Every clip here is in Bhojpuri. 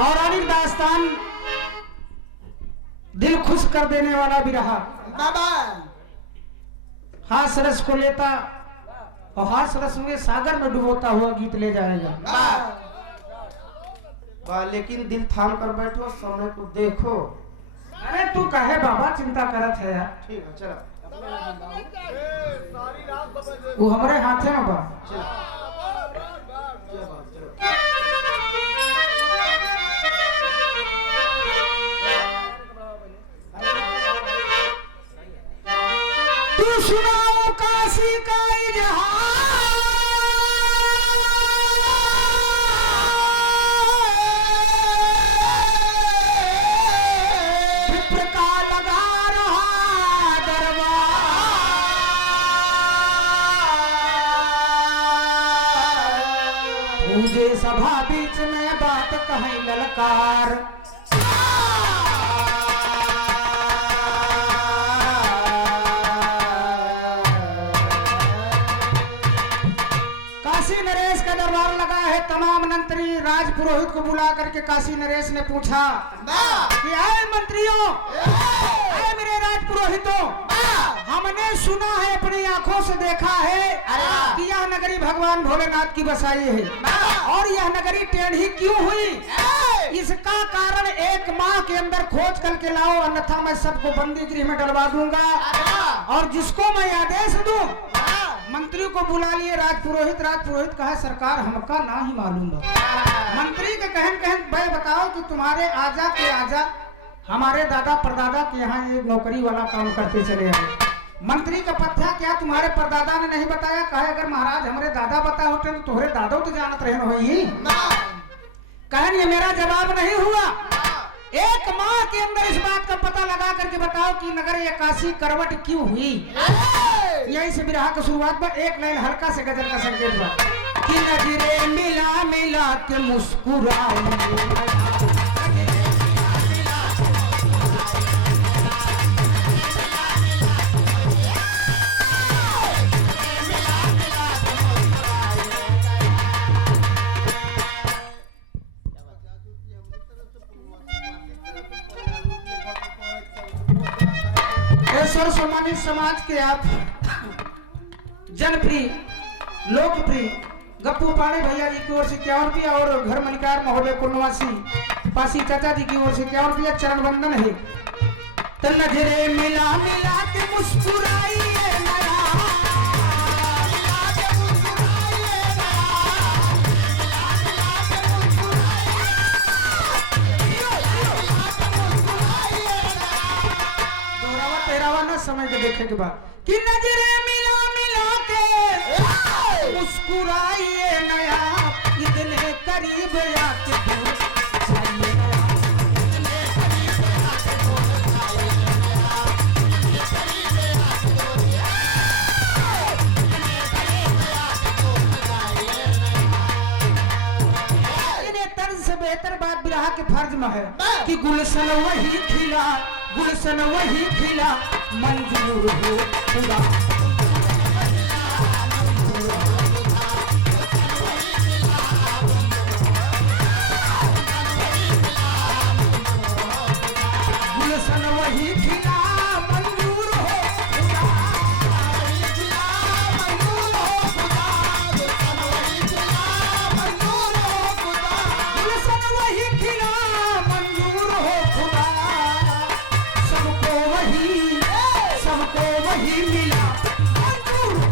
पौराणिक दास्तान दिल खुश कर देने वाला भी रहा। बाबा हास रस को लेता और हास रस में सागर में डुबोता हुआ गीत ले जाएगा। लेकिन दिल थाम कर बैठो, समय को देखो। अरे तू कहे बाबा चिंता करत है यार। ठीक है चलो, वो हमारे हाथे में बा। तू सुनाओ काशी का विप्र का लगा रहा दरबार। पूजे सभा बीच में बात कहीं ललकार। काशी नरेश का दरबार लगा है। तमाम मंत्री राज पुरोहित को बुला करके काशी नरेश ने पूछा कि आए मंत्रियों, आए मेरे राज पुरोहितों, हमने सुना है, अपनी आंखों से देखा है कि यह नगरी भगवान भोलेनाथ की बसाई है और यह नगरी टेढ़ी क्यों हुई, इसका कारण एक माह के अंदर खोज करके लाओ, अन्यथा मैं सबको बंदी गृह में डलवा दूंगा और जिसको मैं आदेश दूं। मंत्री को बुला लिए राज पुरोहित कहा सरकार हमका ना ही मालूम बा। मंत्री के कहन भाई बताओ कि तुम्हारे आजा के आजा हमारे दादा परदादा के यहाँ ये नौकरी वाला काम करते चले आए। मंत्री का पथ्या क्या तुम्हारे परदादा ने नहीं बताया? कहे अगर महाराज हमारे दादा बता होते तो तुम्हारे दादो तो जानत रहे होई। कहन ये मेरा जवाब नहीं हुआ। एक माह के अंदर इस बात का पता लगा करके बताओ कि नगर ये काशी करवट क्यों हुई। यहीं से विरह की शुरुआत में एक लाइन हल्का से गजल का संकेत हुआ कि नजरे मिला मिला के मुस्कुराई। सर्वसम्मानित समाज के आप जनप्रिय लोकप्रिय गप्पू पाणे भैया जी की ओर से 51 रुपया और घर मलिकार महोदय पूर्णवासी पासी चाचा जी की ओर से 51 रुपया चरण वंदन है। तो नजरे मिला मिला के मुस्कुराइए समय के देखे के बाद कि नजरे मिला मिला के मुस्कुराइए नया, इतने करीब आके दूर जाइए नया। तर्ज से बेहतर बात विरह के फर्ज में है कि गुलशन वही खिला, गुलशन वही खिला, मंजूर हो खुदा। गुलशन वही खिला, मंजूर हो खुदा। मंजूर हो खुदा, गुलशन वही खिला, मंजूर हो खुदा। सबको वही मिला, मंजूर हो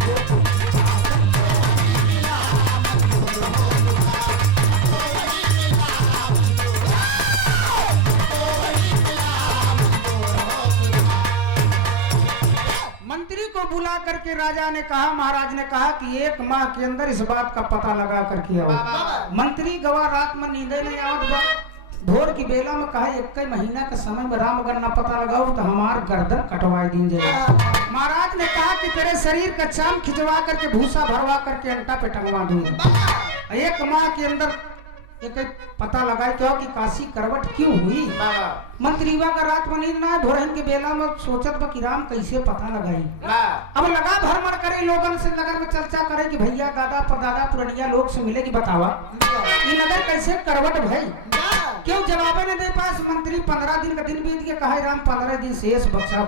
मंत्री को बुला करके राजा ने कहा, महाराज ने कहा कि एक माह के अंदर इस बात का पता लगा करके आओ। मंत्री गवा रात में नींदे नहीं आवत बा। भोर की बेला में कहा 1 महीना के समय में राम अगर ना पता लगाओ तो हमार गर्दन कटवाई दी जाए। महाराज ने कहा कि तेरे शरीर का चाम खिंचवा करके भूसा भरवा करके अंटा पे टंगवा दूंगा। 1 माह के अंदर एक पता लगाए क्या कि काशी करवट क्यों हुई। मंत्रीवा का रात में नींद ना है, भोरहन के बेला में सोचत बा कि राम कैसे पता लगाई। अब लगा भरमर करे लोगन से, नगर में चर्चा करे कि भैया दादा परदादा पुरनिया लोग से मिले कि बतावा ये नगर कैसे करवट भाई, क्यों जवाब न दे पास मंत्री 15 दिन का दिन बीत के कहे राम 15 दिन शेष बचा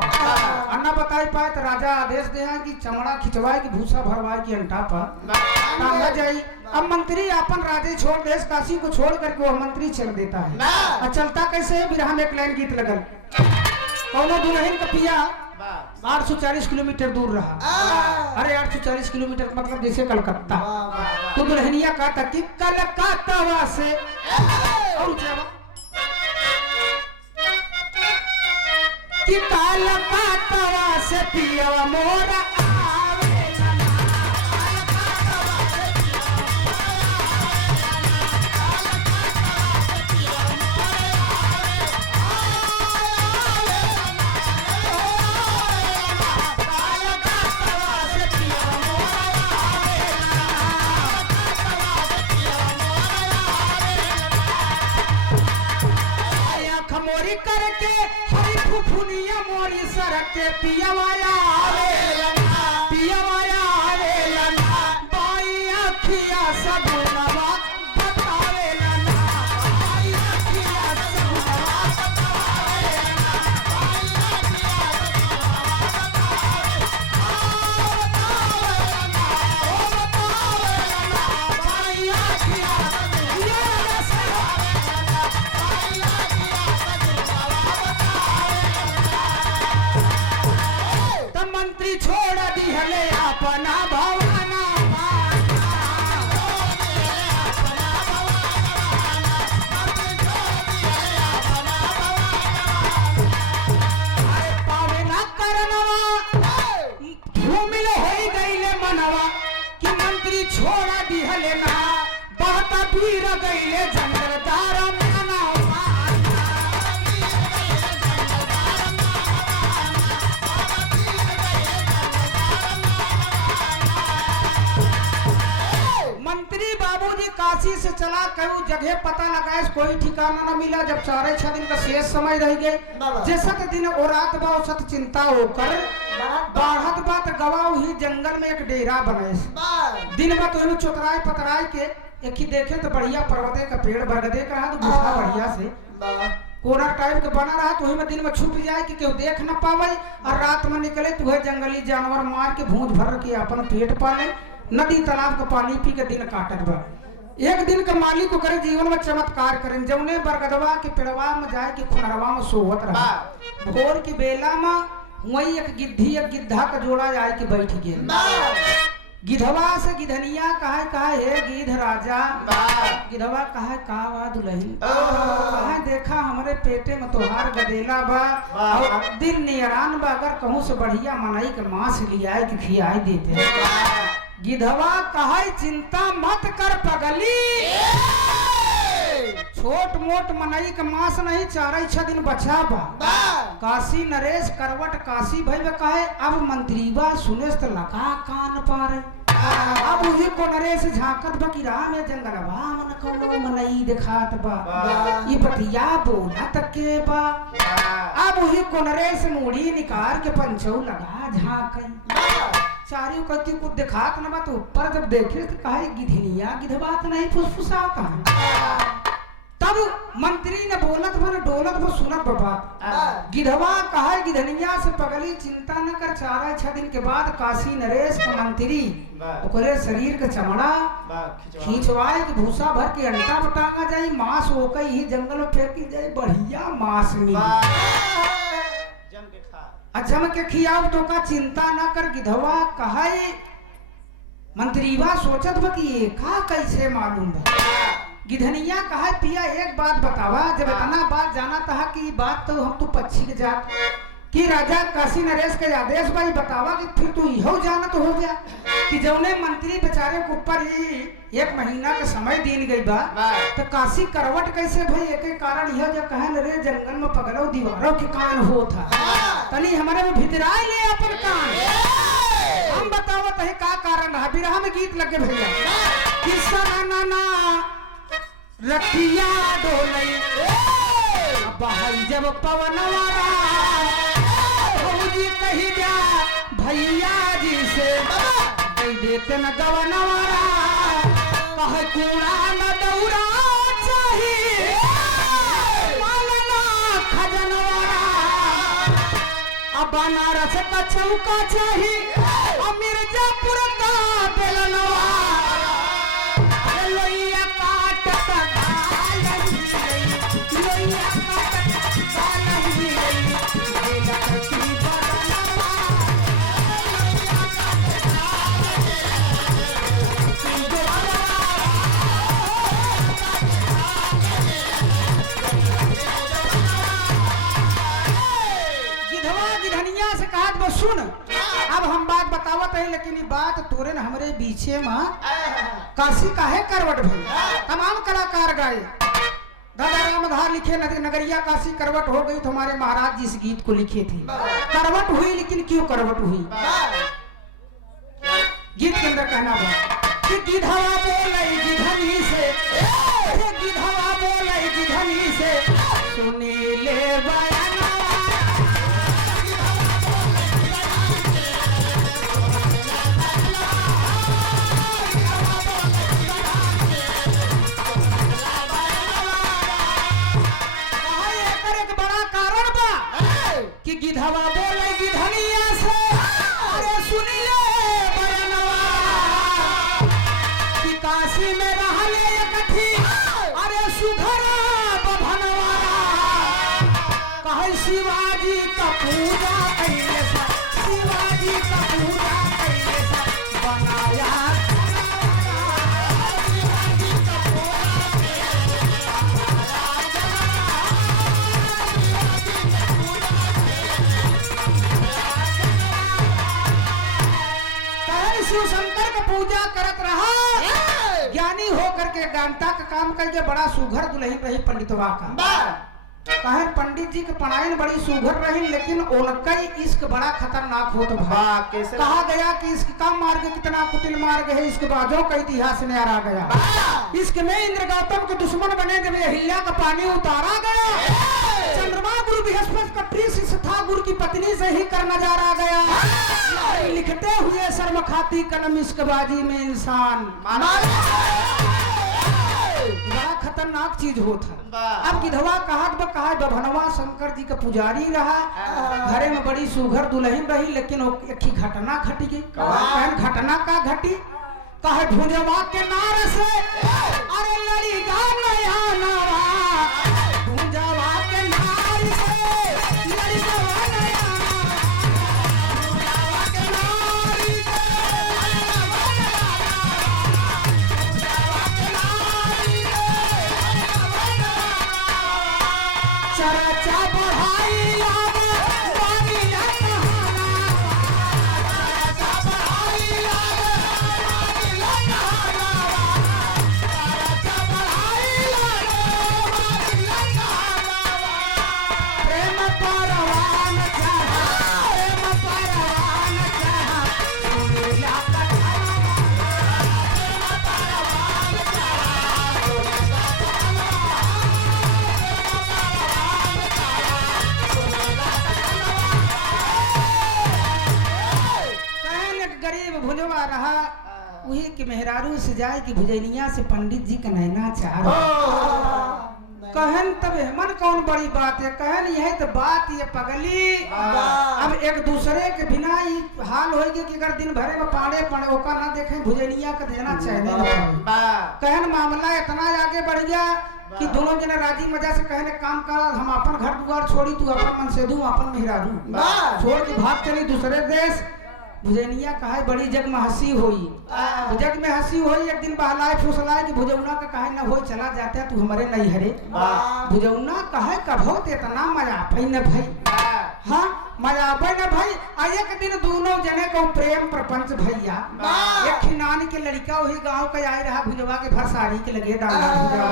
अन्ना बताई पाए तो राजा आदेश दे कि चमड़ा खिंचवाए कि भूसा भरवाए कि अंटा पर टांगा जाई। अब मंत्री अपन राजे छोड़ देश काशी को छोड़ करके वो मंत्री चल देता है। और चलता कैसे बिरहा में एक लाइन गीत लगल कौनो दुल्हन का पिया 840 किलोमीटर दूर रहा। अरे 840 किलोमीटर मतलब जैसे कलकत्ता। तो दुल्हनिया कहता कि कलकत्ता से और कि कलकत्ता से पिया मोरा मोरी करके हरी फुफुनिया मोरी सरक के पिया माया बाई अखिया सगुनवा बतावे लना बाई अखिया सगुनवा बतावे लना बाई अखिया मंत्री छोड़ दी हले अपना भवाना अरे पावे ना करनवा धूमिल होई गईले मनवा कि मंत्री छोड़ दी हले ना बहता पीर गईले जंगलदार काशी से चला कहीं जगह पता लगाए कोई ठिकाना न मिला। जब 4-6 दिन का शेष समय रह गए जैसत दिन और रात बा सत चिंता होकर बढ़त बात गवाऊ ही जंगल में एक डेरा बने दिन बा तो चुतराए पतराए के एक ही देखे तो बढ़िया पर्वते का पेड़ बरगदे का तो गुफा बढ़िया से कोना टाइप के बना रहा तो वही दिन में छुप जाए कि केहू देख न पावे और रात में निकले तो वह जंगली जानवर मार के भूंज भर के अपन पेट पाले नदी तालाब का पानी पी के दिन काटत बा। एक दिन का मालिक को करे जीवन में चमत्कार करें जौने बरगदवा के पेड़वा में जाए कि खुनरवा में सोवत रहा भोर की बेला में वही एक गिद्धी एक गिद्धा का जोड़ा आए के बैठ गए गिधवा से गिधनिया कहा हे गिध राजा गिधवा कहा दुल्हन कहा देखा हमारे पेटे में तोहार गदेला बा और दिन नियरान बा अगर कहूं से बढ़िया मनई के मांस लियाए कि खियाई देते गिधवा कहा चिंता मत कर पगली छोट मोट मनई के मांस नहीं 4-6 दिन बचा बा काशी नरेश करवट काशी भई कहे अब मंत्रीबा सुने तो लगा कान पारे अब उही को नरेश झांकत बा कि राम में जंगलवा मन कोनो मनई दिखात बा ई बतिया बोला तके बा अब उही को नरेश मूड़ी निकाल के पंचौ लगा झांकई चारियों कति को दिखात न बा तो ऊपर जब देखे तो कहा गिधनिया गिधबात नहीं फुसफुसा कहा तब मंत्री ने बोलत मन डोलत वो सुनत बात गिधवा कहा गिधनिया से पगली चिंता न कर 4-6 दिन के बाद काशी नरेश का मंत्री ओकरे शरीर के चमड़ा खींचवाए कि भूसा भर के अंटा बटांगा जाए मांस होकर ही जंगल में फेंकी जाए बढ़िया मांस मिली जम के खियाव तो का चिंता ना कर गिधवा कहा मंत्रीवा सोचत बा कि का कैसे मालूम बा गिधनिया कहा पिया एक बात बतावा जब इतना बात जाना था कि बात तो हम तो पक्षी के जात कि राजा काशी नरेश के आदेश भाई बतावा कि फिर तू यहो जाना तो हो गया कि जौने मंत्री बेचारे के ऊपर ही 1 महीना का समय दीन गई बा तो काशी करवट कैसे भाई एक कारण यह जो कहन रे जंगल में पगलो दीवारों के कान हो था तनी हमारे में भितराई ले अपन कान हम बतावत है का कारण रहा बिरहा में गीत लगे भैया किस्सा ना ना रखिया डोलई बहई जब पवनवारा कही जा भैया जी से दे देते न गवनवारा कह कूड़ा न दौड़ा चाहिए बनारस का चौका चाहिए और मिर्जापुर का बेलनवा लोहिया काटत गाल ही गई लोहिया काटत गाल ही गई बेलक की बदनवा से कहा वो सुन अब हम बात बतावत है लेकिन ये बात तोरे न हमरे बीचे में काशी का है करवट भाई तमाम कलाकार गाए दादा रामधार लिखे नगरिया काशी करवट हो गई तो हमारे महाराज जी इस गीत को लिखे थे करवट हुई लेकिन क्यों करवट हुई गीत के अंदर कहना था कि गिधवा बोले गिधनी से गिधवा बोले गिधनी से सुनी ले बयाना कि गिधवा बोले गिधनिया से अरे सुनिए बयानवा कि काशी में रहले एकठी अरे सुधरा बभनवा कहे शिवाजी का पूजा कैले सा शिवाजी का पूजा कैले सा बनाया शिव शंकर का पूजा करत रहा ज्ञानी होकर के गांता का काम करके बड़ा सुघर दुल्हन रही पंडितवा का कहे पंडित जी के पढ़ाई बड़ी सुघर रही लेकिन उनका इश्क बड़ा खतरनाक होता भाई कहा गया कि इसका का मार्ग कितना कुटिल मार्ग है इसके बाजों का इतिहास में आ गया इश्क में इंद्र गौतम के दुश्मन बने जब अहिल्या का पानी उतारा गया चंद्रमा गुरु बृहस्पति का प्रिय था गुरु की पत्नी से ही कर नजारा गया लिखते हुए शर्म खाती कलम इश्कबाजी में इंसान बड़ा खतरनाक चीज होता अब गिधवा कहा बभनवा शंकर जी का पुजारी रहा घरे में बड़ी सुघर दुल्हन रही लेकिन एक घटना घटी गई घटना का घटी कहे भुजवा के नार से अरे लड़ी गा नया नारा भुजवा के नार से लड़ी गा नया भुजवा के नार चर्चा बढ़ाई भुजवा रहा वही कि मेहरारू से जाए कि भुजैनिया से पंडित जी का नैना चार कहन तब मन कौन बड़ी बात है कहन यह तो बात ये पगली अब एक दूसरे के बिना ही हाल होगी कि अगर दिन भरे में पाड़े पड़े ओका ना देखे भुजैनिया का देना चाहिए कहन मामला इतना आगे बढ़ गया कि दोनों जना राजी मजा से कहने काम कर हम अपन घर द्वार छोड़ी तू अपन मन से दू अपन मेहरारू छोड़ के भाग चली दूसरे देश भुजैनिया कहा बड़ी जग में हंसी हुई जग में हंसी हुई एक दिन बहलाए फुसलाए कि भुजौना का कहे ना हो चला जाते तू हमारे नहीं हरे भुजौना कहे कभो इतना मजा पाई न भाई हाँ मजा पाई न भाई एक दिन दोनों जने को प्रेम प्रपंच भैया एक खिनानी के लड़का वही गांव का आई रहा भुजवा के भर साड़ी के लगे दाना भुजा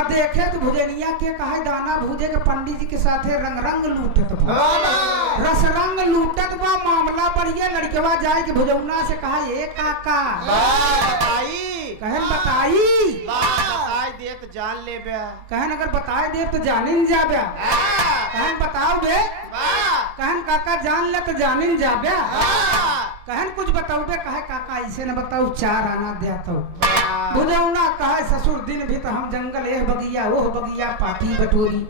अब देखे तो भुजैनिया के कहे दाना भुजे के पंडित जी के साथे रंग रंग लूटत रस रंग लूटत बा मामला बढ़िया लड़कवा जाए कि भुजौना से कहा ये काका कहन बताई दे तो जान ले बे कहन अगर बताए दे तो जानिन जा बे कहन बताओ बे कहन काका जान ले तो जानिन जा बे कहन कुछ बताओ बे कहे काका ऐसे न बताओ चार आना दे तो भुजौना कहे ससुर दिन भी तो हम जंगल एह बगिया ओह बगिया पाठी बटोरी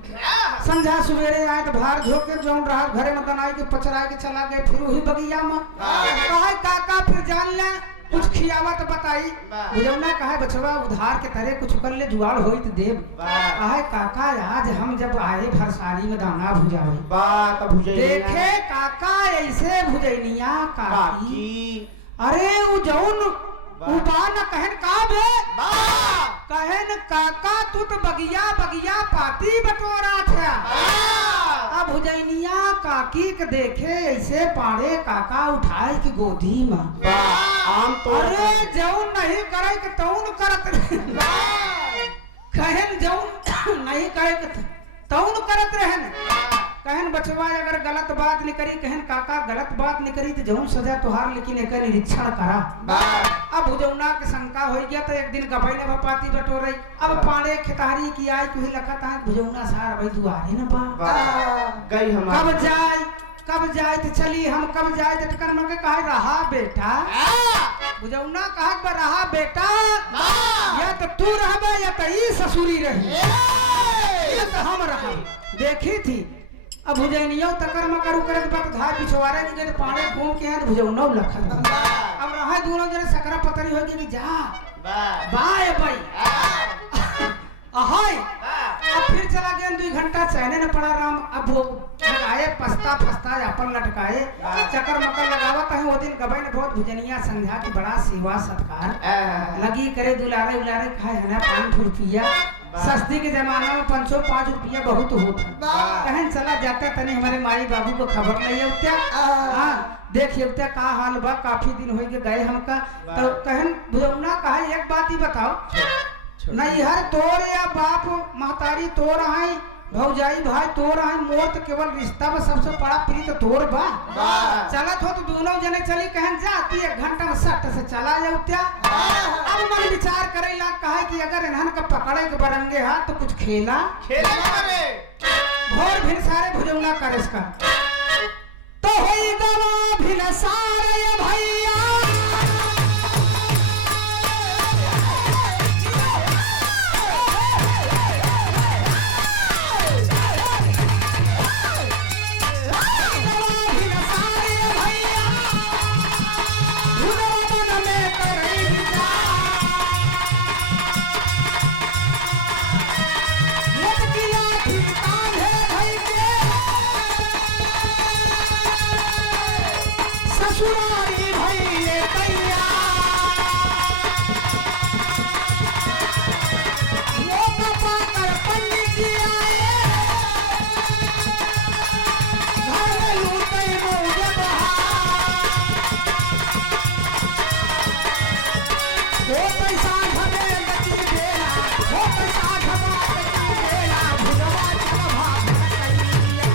संझा सवेरे आए तो बाहर झोंके जौन रहा घरे में तनाई के पचराए के चला गए फिर वही बगिया में कहा काका फिर जान ले कुछ खियावा तो बताई बुझौना कहा बचवा उधार के तरह कुछ कर ले जुआड़ होई तो देव कहा काका आज हम जब आए भरसारी में दाना भुजावे बात देखे काका ऐसे भुजैनिया काकी अरे उ जौन उबा न कहन का बे कहन काका तू तो बगिया बगिया पाती बटोरा था अब भुजैनिया काकी के देखे ऐसे पाड़े काका उठाए की गोदी में आम तो अरे जौन नहीं करे के तौन करत कहन जौन नहीं करे के तौन करत रहन कहन बचवा अगर गलत बात नहीं करी कहन काका गलत बात नहीं करी तो जौन सजा तुहार लेकिन एक निरीक्षण करा अब भुजौना के शंका हो गया तो एक दिन गबई ने पाती बटोरई अब पाड़े खितारी की आई कुछ लखत है भुजौना सार भाई दुआरे न बा गई हम कब जाए तो चली हम कब जाए तो टकर मके कहा रहा बेटा बुझौना कहा रहा बेटा या तो तू रहबे या तो ई ससुरी रही या तो हम रहा देखी थी अब भुजैनियो तकर मकर करे बात घाट पिछवारे की गए पानी घूम के हैं भुजौनो लखन अब रहा दोनों जने सकरा पतरी होगी कि जा बाय भाई अहाय अब फिर चला गया 2 घंटा चैने न पड़ा राम अब वो लगाए पस्ता फस्ता अपन लटकाए चक्कर मकर लगावत है वो दिन गबई ने बहुत भुजनिया संध्या की बड़ा सेवा सत्कार लगी करे दुलारे उलारे खाए है ना 5 रुपया सस्ती के जमाना में 505 रुपया बहुत होता कहन चला जाता तने हमारे माई बाबू को खबर नहीं है उत्या हां देखिए उत्या का हाल बा काफी दिन हो गए हमका तो कहन भुजौना कहा एक बात ही बताओ नहीं हर तोर या बाप महतारी तोर आई भौजाई भाई तोर आई मोर तो केवल रिश्ता में सबसे बड़ा प्रीत तोर बा चलत हो तो दोनों जने चली कहन जाती 1 घंटा में सट से चला जाओ क्या अब मन विचार करे ला कहा कि अगर इन्हन का पकड़े के बरंगे हाथ तो कुछ खेला करे भोर भिन सारे भुजौना करे इसका तो होई गवा भिन सारे भैया ससुरारी भैये कैया वो कपा कर पंडित जी आए घर में लूटे मौज वो पैसा घबे लगी देना वो पैसा घबा लगी देना भुजवा चल भाग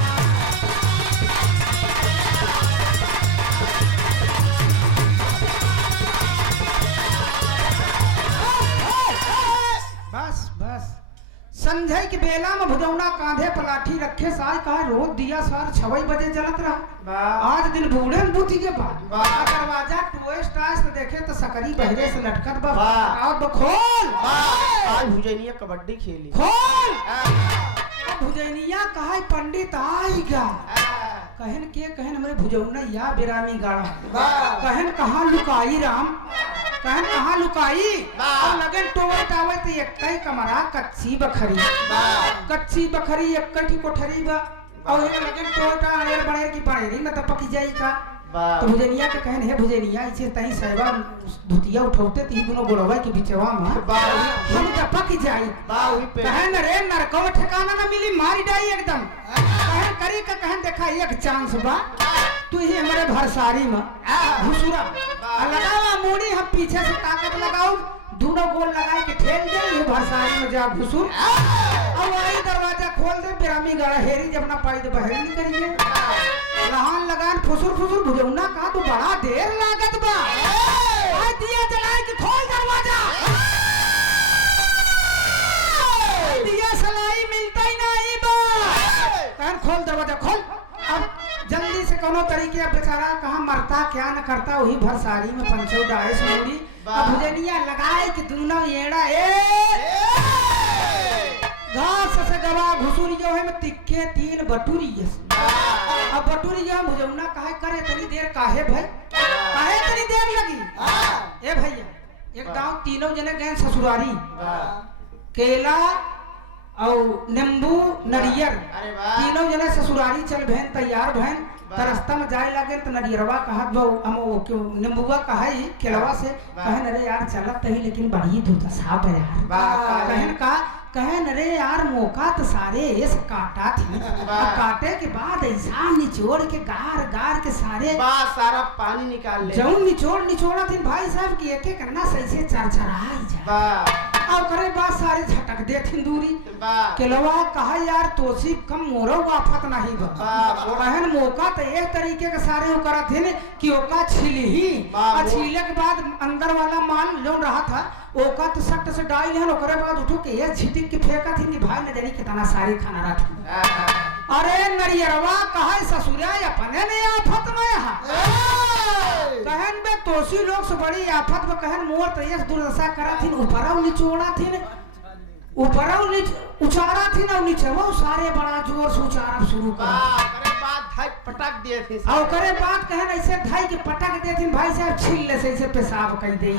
संजय की बेला में भुजौना कांधे पलाठी रखे साय कहा रोज दिया सार 6 बजे जलत रहा आज दिन बूढ़े बूटी के बाद दरवाजा ट्विस्ट आज तो देखे तो सकरी बहरे से लटकत बा और खोल आज भुजैनिया कबड्डी खेली खोल अब भुजैनिया कहा पंडित आएगा कहन हमरे भुजौना या बिरामी गाड़ा कहन कहाँ लुकाई राम कहन कहाँ लुकाई और लगन टोवर टावर तो एक कई कमरा कच्ची बखरी एक कठी कोठरी बा और ये लगन टोवर टावर बड़े की बड़ेरी में तो पकी जाई का तो भुजनिया के कहन है भुजनिया इसे तई सहबा धुतिया उठौते ती दोनों गोड़वा के बिचवा में हम तो पकी जाई कहन रे नरको ठिकाना ना मिली मारी डाई एकदम कहन करी का कहन देखा एक चांस बा तू ही हमारे भरसारी में घुसुरा लगावा मोड़ी हम पीछे से ताकत लगाओ दोनों गोल लगाए के ठेल दे ये भरसारी में जा घुसुर अब आई दरवाजा खोल दे बिरामी गड़ा हेरी जब ना पाई तो बहरी नहीं करिए लहान लगान फुसुर फुसुर भुजौना का तो बड़ा देर लागत बा आ दिया जलाए के खोल दरवाजा दिया सलाई मिलता ही नहीं बा कहन खोल दरवाजा खोल अब जल्दी से कोनो तरीके अब बेचारा कहाँ मरता क्या न करता वही भरसारी में पंचो डाए सुनी अब भुजनिया लगाए कि दोनों येड़ा घास से गवा घुसुरियो है में तिक्के 3 बटुरिया अब बटुरिया भुजौना काहे करे तनी देर काहे भाई काहे तनी देर लगी ए भैया एक गांव तीनों जने गए ससुरारी केला और नींबू नरियर तीनों जने ससुरारी चल भैन तैयार भैन रास्ता में जाए लगे तो नरियरवा कहा जो हम क्यों नींबुआ कहा ही केलवा से कहन अरे यार चलत ही लेकिन बड़ी दूध साफ है यार कहन का कहन अरे यार मौका तो सारे ऐसे काटा थी काटे के बाद ऐसा निचोड़ के गार गार के सारे सारा पानी निकाल ले जऊं निचोड़ा थी भाई साहब की एक एक अन्ना सही से चरचराई जा और करे बात सारे झटक दे थी दूरी केलवा कहा यार तोसी कम मोरो आफत नहीं बहन मौका तो एक तरीके के सारे वो करत थे कि ओका छिली ही और छीले के बाद अंदर वाला माल जो रहा था ओका तो सट से डाल है ओकरे बाद उठो के ये झिटिक के फेंका थी कि भाई न जानी कितना सारी खाना रखी अरे नरियरवा कहा ससुरा अपने ने आफत में यहाँ कहन बे तोसी लोग से बड़ी आफत में कहन मोर तो ये दुर्दशा करा थी ऊपरौ निचोड़ा थी ऊपरौ उचारा थी ना नीचे वो सारे बड़ा जोर से उचारा शुरू कर पटक दिए थे और करे बात कहन ऐसे ढाई के पटक दे थी भाई साहब छील ले से ऐसे पेशाब कर दे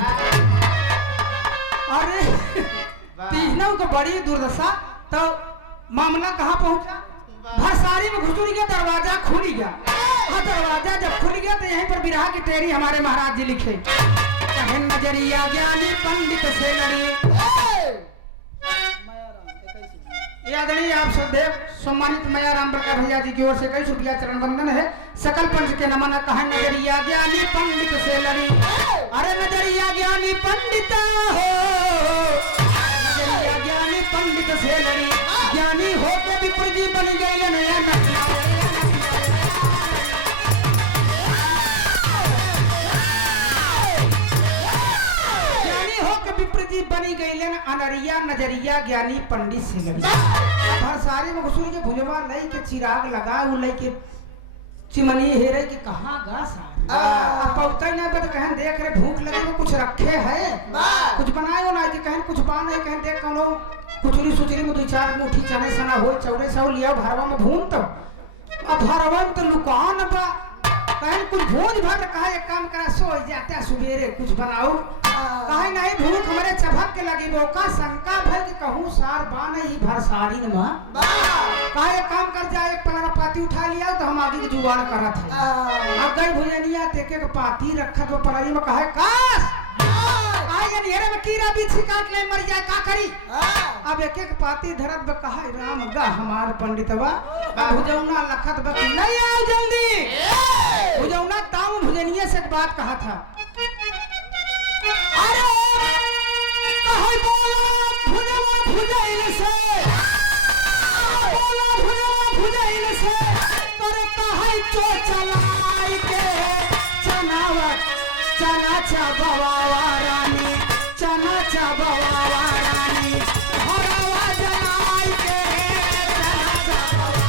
अरे तीनों को बड़ी दुर्दशा तो मामला कहाँ पहुंचा भरसारी में घुसुर गया दरवाजा खुल गया हाँ दरवाजा जब खुल गया तो यहीं पर बिरहा की टेरी हमारे महाराज जी लिखे कहन नजरिया ज्ञानी पंडित से लड़ी आदरणीय आप सब देव सम्मानित मैया राम प्रकाश भैया जी की ओर से कई रुपया चरण वंदन है सकल पंच के नमन कहा नजरिया ज्ञानी पंडित से लड़ी अरे नजरिया ज्ञानी पंडित हो नजरिया ज्ञानी पंडित से लड़ी ज्ञानी हो के विप्र जी बन गए जी बनी गई लेन अनरिया नजरिया ज्ञानी पंडित से लड़ी भरसारी में घुसुर के भुजवा लई के चिराग लगा उ लई के चिमनी हेरे के कहां गा सार पौते ना बत कहन देख रे भूख लगे तो कुछ रखे है कुछ बनायो ना कि कहन कुछ बा नहीं कहन देख कोनो कुचरी सुचरी में 2-4 मुट्ठी चने सना हो चौरे सौ लिया भरवा में भून तो अब भरवा में तो लुकान बा कहन कुछ भोज भर कहा एक काम करा सो जाते सुबेरे कुछ बनाओ कहे नहीं भूख हमारे चभक के लगी वो का शंका भर के कहूं सार बा नहीं भरसारी न कहा एक काम कर जाए एक पलाना पाती उठा लिया तो हम आगे की जुगाड़ करा थे अब गई भुजनिया तेके के पाती रखा तो पलाई में कहा काश आई अंधेरे में कीड़ा बिच्छी काट ले मर जाए का करी अब एक एक पाती धरत ब कहा राम गा हमार पंडितवा भुजौना लखत ब नहीं आओ जल्दी भुजौना ताऊ भुजनिया से बात कहा था अरे कहे बोला भुजवा भुजैल से बोला भुजवा भुजैल से तोरे कहे चो चलाई के चनावत चना चबावा रानी चना चबावा रानी हरवा जलाई के चना चबावा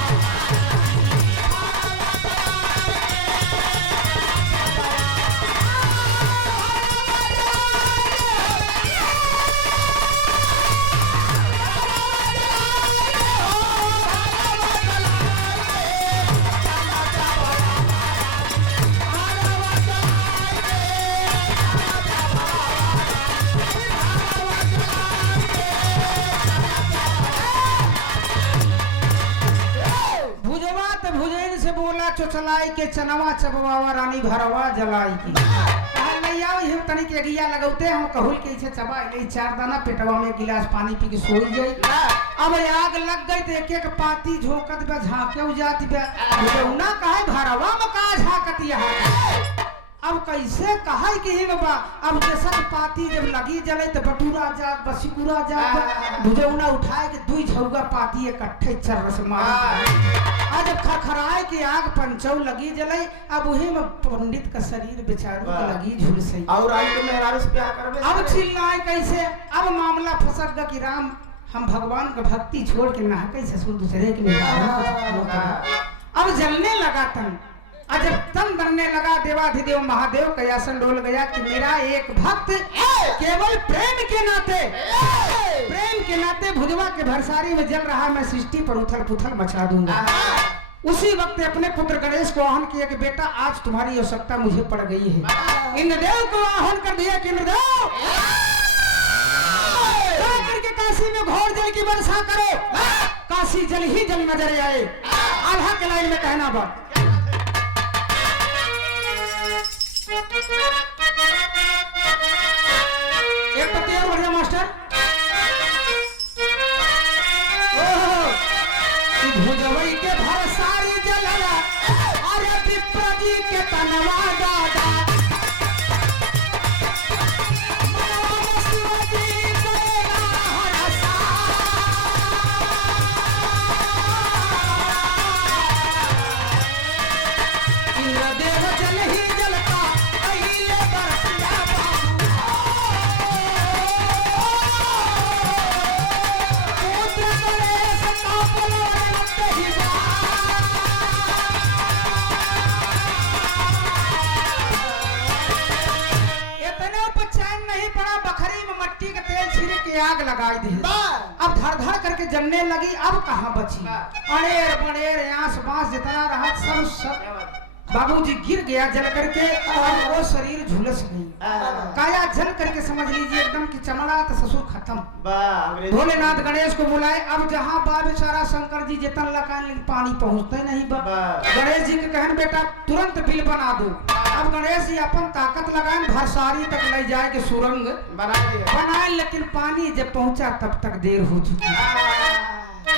बोला चोचलाई के चनवा चबवावा रानी भरवा जलाई की ले आओ ये तनी के गिया लगौते हम कहूल के इसे चबा ले 4 दाना पेटवा में गिलास पानी पी के सोई जाई अब आग लग गई तो एक एक पाती झोकत बे झाके जाती बे ना कहे भरवा में का झाकती है अब कैसे कहा कि हे बाबा अब जैसा पाती जब लगी जले तो बटूरा जा बसिकुरा जा भुजौना उठाए के 2 झौगा पाती इकट्ठे चर से मार आज खरखराए के आग पंचौ लगी जले अब वही में पंडित का शरीर बेचारू का लगी झुलसई और आई तो मेहरारू से प्यार करबे अब चिल्लाए कैसे अब मामला फसक गया कि राम हम भगवान का भक्ति छोड़ के ना कैसे सुन दूसरे के अब जलने लगा तन और जब तन बनने लगा देवाधिदेव महादेव कयासन डोल गया कि मेरा एक भक्त केवल प्रेम के नाते भुजवा के भरसारी में जल रहा, मैं सृष्टि पर उथल पुथल मचा दूंगा। उसी वक्त अपने पुत्र गणेश को आह्वान किया कि बेटा आज तुम्हारी आवश्यकता मुझे पड़ गई है। इंद्रदेव को आह्वान कर दिया कि इंद्रदेव करके काशी में घोर जल की वर्षा करो, काशी जल ही जल नजर आए। आधा के लाइन में कहना बा एक पत्ती और बढ़िया मास्टर। भुजवई के भरसारी जलवा अरे विप्र जी के तनवा दादा इंद्रदेव जल ही जलता पहिले बरसिया पुत्र गणेश का पलोरते ही इतने पर चैन नहीं पड़ा, बखरी में मट्टी का तेल छिड़क के आग लगाई दी। अब धड़ धड़ करके जलने लगी, अब कहाँ बची? अड़ेर बड़ेर आस बांस जितना रहा सब बाबूजी गिर गया जल करके और वो शरीर झुलस गई। काया जल करके समझ लीजिए एकदम कि चमड़ा तो ससुर खत्म। भोलेनाथ गणेश को बुलाए। अब जहाँ बा बेचारा शंकर जी जितना लगा पानी पहुँचते नहीं बा। गणेश जी के कहन बेटा तुरंत बिल बना दो। अब गणेश जी अपन ताकत लगाए भरसारी तक ले जाए के सुरंग बनाए, लेकिन पानी जब पहुंचा तब तक देर हो चुकी।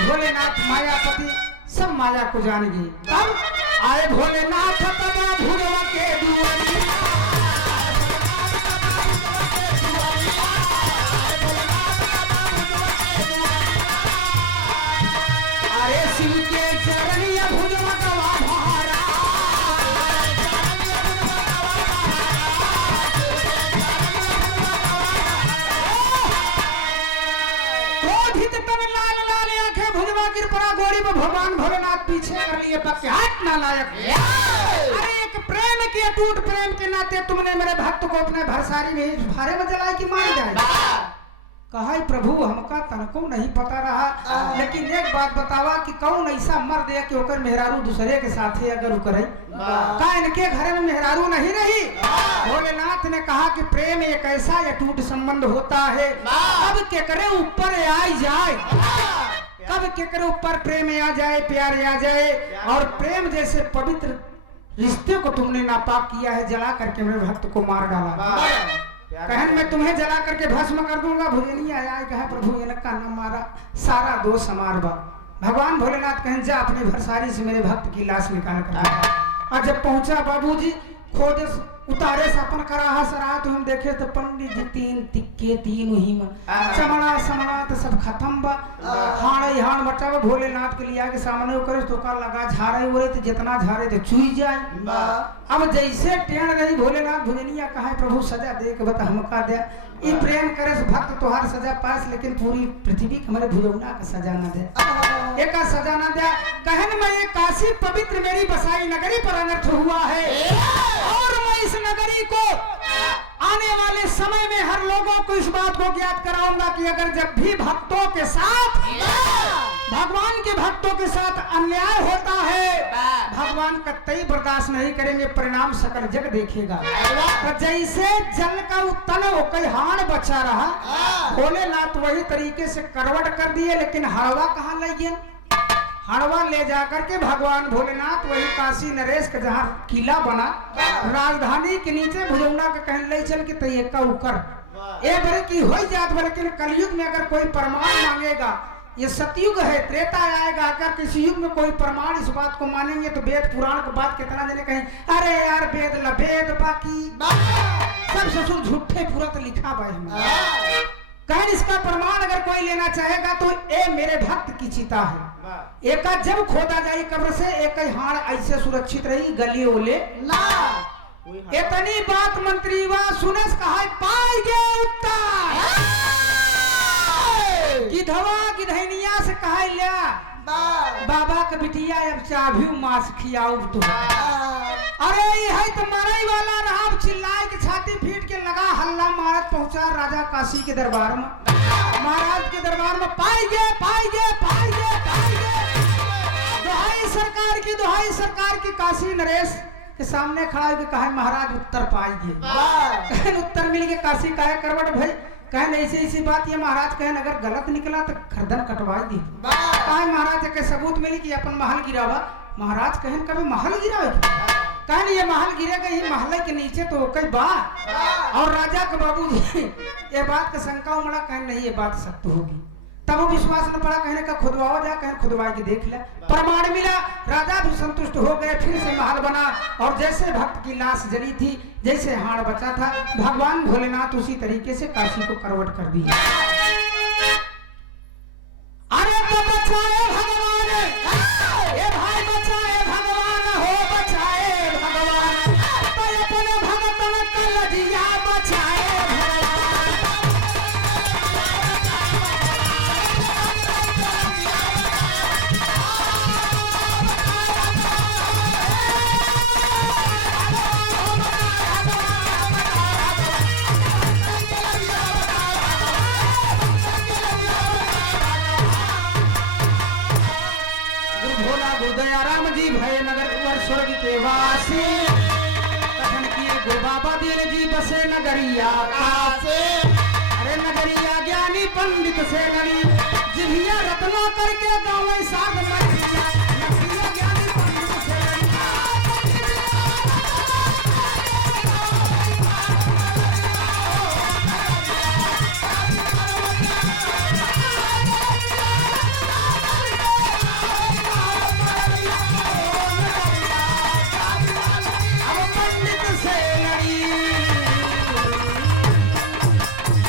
भोलेनाथ मायापति सब माया को जान गए। तब आए भोलेनाथ भुजवा के दुआरिया, अरे शिव के चरनिया भुजवा गवा भारा, क्रोधित तब लाल लाल आंखें भुजवा गिर पड़ा गोरी में। भगवान भोलेनाथ पीछे कर लिए पक्के हाथ ना लायक। अरे एक प्रेम के अटूट प्रेम के नाते तुमने मेरे भक्त को अपने भरसारी में भारे में जलाए कि मार जाए। कहा प्रभु हमका तनको नहीं पता रहा, लेकिन एक बात बतावा कि कौन ऐसा मर दे कि ओकर मेहरारू दूसरे के साथे अगर करे का इनके घर में मेहरारू नहीं रही। भोलेनाथ ने कहा कि प्रेम एक ऐसा अटूट संबंध होता है कब के करे ऊपर आ जाए, कब के करे ऊपर प्रेम आ जाए, प्यार आ जाए। और प्रेम जैसे पवित्र रिश्ते को तुमने नापाक किया है, जला करके मेरे भक्त को मार डाला। कहन मैं तुम्हें जला करके भस्म कर दूंगा। भुजनी आया कहा प्रभु इनका न मारा, सारा दोष हमार बा। भगवान भोलेनाथ कहन जा अपने भरसारी से मेरे भक्त की लाश निकाल कर। और जब पहुंचा बाबूजी खोदे उतारे से अपन कराहा सरा तो हम देखे तो पंडित जी तीन तिक्के तीन ही में चमड़ा समड़ा तो सब खत्म बा। हाड़े हाड़ बचा भोलेनाथ के लिया के सामने करे तो का लगा झाड़े उड़े तो जितना झाड़े तो चुई जाए। अब जैसे टेढ़ रही भोलेनाथ भुजनिया कहा प्रभु सजा दे के बता हमका दे। ई प्रेम करे से भक्त तोहार सजा पास, लेकिन पूरी पृथ्वी के हमारे भुजौना का सजा न दे, एक सजा न दे। कहन मैं ये काशी पवित्र मेरी बसाई नगरी पर अनर्थ हुआ है, और मैं इस नगरी को आने वाले समय में हर लोगों को इस बात को ज्ञात कराऊंगा कि अगर जब भी भक्तों के साथ भगवान के भक्तों के साथ अन्याय होता है, भगवान कतई बर्दाश्त नहीं करेंगे, परिणाम सकल जग देखेगा। तो जैसे जल का उत्तन हो कई हाड़ बचा रहा, भोलेनाथ वही तरीके से करवट कर दिए, लेकिन हड़वा कहाँ ले गए? हड़वा ले जाकर के भगवान भोलेनाथ वही काशी नरेश का जहाँ किला बना राजधानी के नीचे भुजौना के कहने ले चल के तय का उकर ए बरे की हो जात, लेकिन कलयुग में अगर कोई प्रमाण मांगेगा, ये सतयुग है, त्रेता आएगा, अगर किसी युग में कोई प्रमाण इस बात को मानेंगे तो वेद पुराण के बात कितना जने कहें अरे यार वेद लभेद बाकी सब ससुर झूठे पूरा तो लिखा भाई। कहें इसका प्रमाण अगर कोई लेना चाहेगा तो ए मेरे भक्त की चिता है, एक जब खोदा जाए कब्र से एक हाड़ ऐसे सुरक्षित रही गली ओले ना। इतनी बात मंत्री वा सुनस कहा पाई गए उत्तर गिधवा गिधनिया से कहा लिया बाबा का बिटिया अब चाभी मांस खियाऊ तो अरे ये है तो माराई वाला राम चिल्लाए के छाती पीट के लगा हल्ला मारत पहुंचा राजा काशी के दरबार में। महाराज के दरबार में पाएंगे दुहाई सरकार की काशी नरेश के सामने खड़ा होकर कहा महाराज उत्तर पाएंगे। उत्तर मिल गए काशी काहे करवट भाई कहन ऐसी बात ये महाराज कहन अगर गलत निकला तो गर्दन कटवा दी। कहा महाराज के सबूत मिली कि अपन महल गिरावा। महाराज कहन कभी महल गिरावे कहन ये महल गिरेगा ये महल के नीचे तो कई बात और राजा के बाबूजी ये बात का शंका उमड़ा कहन नहीं ये बात सत्य होगी। तब वो विश्वास न पड़ा कहने का खुदवाओ जा कहन खुदवा के देख ले प्रमाण मिला। राजा भी संतुष्ट हो गए फिर से महल बना और जैसे भक्त की लाश जली थी जैसे हाड़ बचा था भगवान भोलेनाथ उसी तरीके से काशी को करवट कर दिया। अरे तो बचाए भगवान ये भाई बचाए भगवान हो बचाए भगवान तो अपने भगतन कल जिया बचाए दयाराम जी भय नगर स्वर्ग के वासी कथन किए गुरु बाबा दीन जी बसे नगरिया कासे। अरे नगरिया ज्ञानी पंडित से नरी जिभिया रत्ना करके गाँव साध